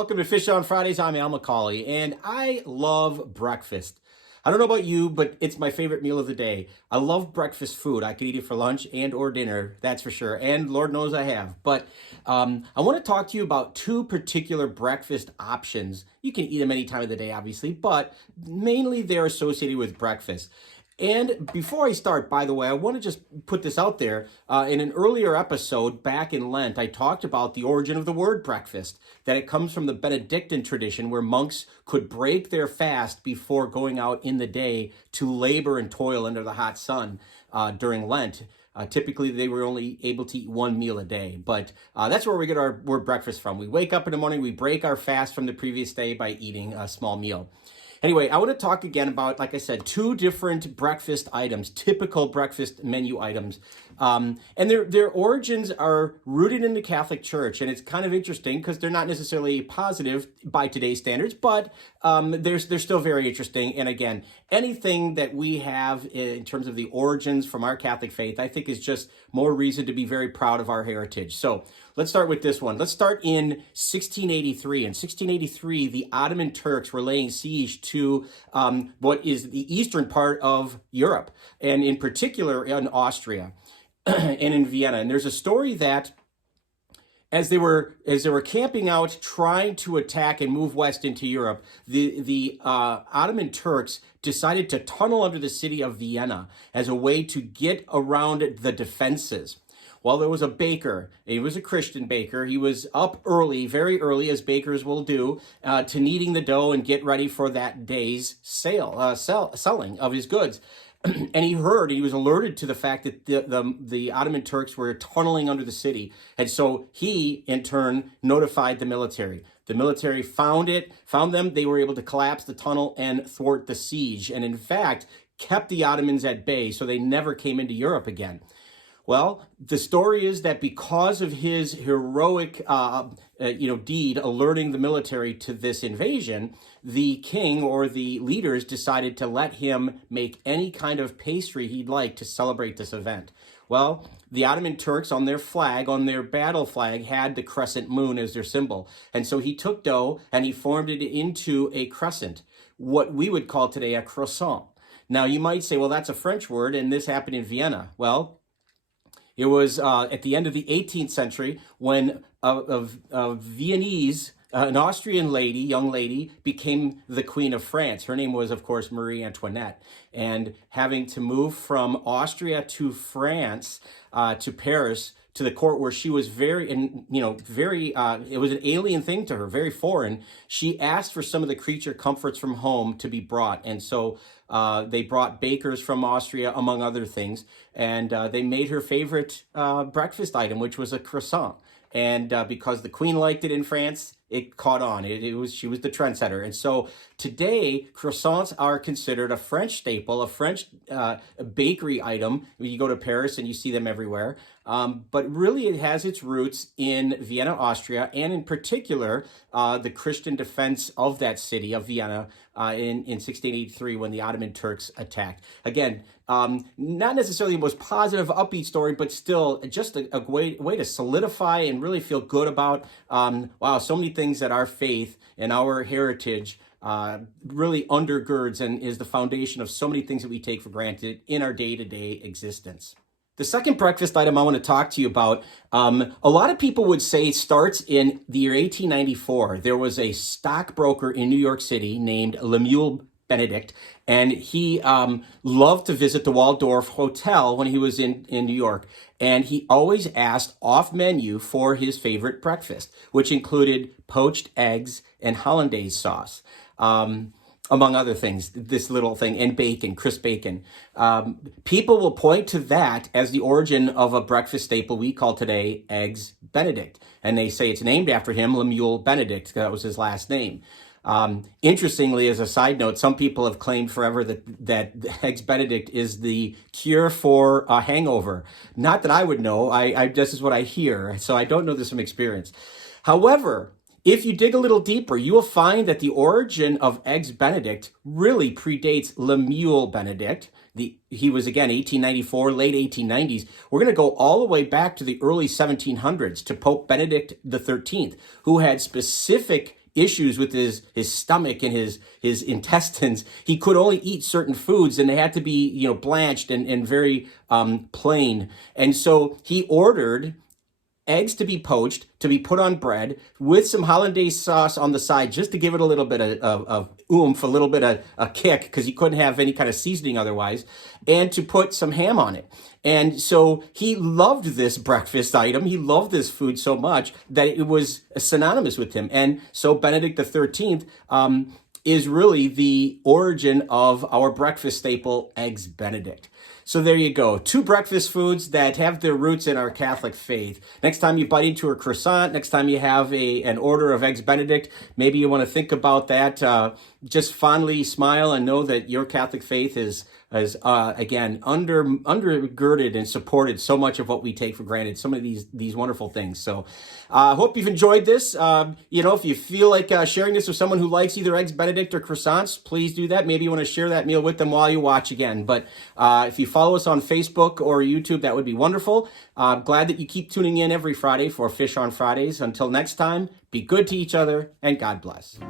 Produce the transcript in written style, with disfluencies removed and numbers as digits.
welcome to Fish on Fridays. I'm McCauley, and I love breakfast. I don't know about you, but it's my favorite meal of the day. I love breakfast food. I could eat it for lunch and or dinner, that's for sure, and Lord knows I have. But I want to talk to you about two particular breakfast options. You can eat them any time of the day, obviously, but mainly they're associated with breakfast. And before I start, by the way, I want to just put this out there. In an earlier episode back in Lent, I talked about the origin of the word breakfast, that it comes from the Benedictine tradition where monks could break their fast before going out in the day to labor and toil under the hot sun during Lent. Typically, they were only able to eat one meal a day, but that's where we get our word breakfast from. We wake up in the morning, we break our fast from the previous day by eating a small meal. Anyway, I want to talk again about, like I said, two different breakfast items, typical breakfast menu items. And their origins are rooted in the Catholic Church. And it's kind of interesting because they're not necessarily positive by today's standards, but they're still very interesting. And again, anything that we have in terms of the origins from our Catholic faith, I think is just more reason to be very proud of our heritage. So let's start with this one. Let's start in 1683. In 1683, the Ottoman Turks were laying siege to what is the eastern part of Europe, and in particular in Austria and in Vienna. And there's a story that as they were camping out, trying to attack and move west into Europe, the Ottoman Turks decided to tunnel under the city of Vienna as a way to get around the defenses. Well, there was a baker. He was a Christian baker. He was up early, very early, as bakers will do, to kneading the dough and get ready for that day's selling of his goods. And he was alerted to the fact that the Ottoman Turks were tunneling under the city. And so he, in turn, notified the military. The military found them. They were able to collapse the tunnel and thwart the siege. And in fact, kept the Ottomans at bay so they never came into Europe again. Well, the story is that because of his heroic, deed, alerting the military to this invasion, the king or the leaders decided to let him make any kind of pastry he'd like to celebrate this event. Well, the Ottoman Turks on their flag, on their battle flag, had the crescent moon as their symbol. And so he took dough and he formed it into a crescent, what we would call today a croissant. Now, you might say, well, that's a French word, and this happened in Vienna. Well, it was at the end of the 18th century when a Viennese, an Austrian young lady, became the Queen of France. Her name was, of course, Marie Antoinette. And having to move from Austria to France, to Paris, to the court where she was it was an alien thing to her, very foreign. She asked for some of the creature comforts from home to be brought. And so they brought bakers from Austria, among other things, and they made her favorite breakfast item, which was a croissant. And because the Queen liked it in France, it caught on. She was the trendsetter. And so today, croissants are considered a French staple, a French bakery item. You go to Paris and you see them everywhere. But really, it has its roots in Vienna, Austria, and in particular, the Christian defense of that city of Vienna in 1683 when the Ottoman Turks attacked. Again, not necessarily the most positive, upbeat story, but still just a way to solidify and really feel good about, so many things that our faith and our heritage really undergirds and is the foundation of so many things that we take for granted in our day-to-day existence. The second breakfast item I want to talk to you about, a lot of people would say starts in the year 1894. There was a stockbroker in New York City named Lemuel Benedict, and he loved to visit the Waldorf Hotel when he was in New York. And he always asked off menu for his favorite breakfast, which included poached eggs and hollandaise sauce. Among other things, this little thing, and bacon, crisp bacon. People will point to that as the origin of a breakfast staple we call today Eggs Benedict. And they say it's named after him, Lemuel Benedict, that was his last name. Interestingly, as a side note, some people have claimed forever that Eggs Benedict is the cure for a hangover. Not that I would know, this is what I hear, so I don't know this from experience. However, if you dig a little deeper, you will find that the origin of Eggs Benedict really predates Lemuel Benedict. He was, again, 1894, late 1890s. We're going to go all the way back to the early 1700s to Pope Benedict XIII, who had specific issues with his stomach and his intestines, he could only eat certain foods, and they had to be, blanched and very plain. And so he ordered eggs to be poached, to be put on bread with some hollandaise sauce on the side, just to give it a little bit of oomph, a little bit of a kick, because you couldn't have any kind of seasoning otherwise, and to put some ham on it. And so he loved this breakfast item. He loved this food so much that it was synonymous with him. And so Benedict the 13th is really the origin of our breakfast staple, Eggs Benedict. So there you go. 2 breakfast foods that have their roots in our Catholic faith. Next time you bite into a croissant, next time you have an order of Eggs Benedict, maybe you want to think about that. Just fondly smile and know that your Catholic faith is again, undergirded and supported so much of what we take for granted, some of these wonderful things. So I hope you've enjoyed this. If you feel like sharing this with someone who likes either Eggs Benedict or croissants, please do that. Maybe you want to share that meal with them while you watch again. But if you follow us on Facebook or YouTube, that would be wonderful. Glad that you keep tuning in every Friday for Fish on Fridays. Until next time, be good to each other, and God bless.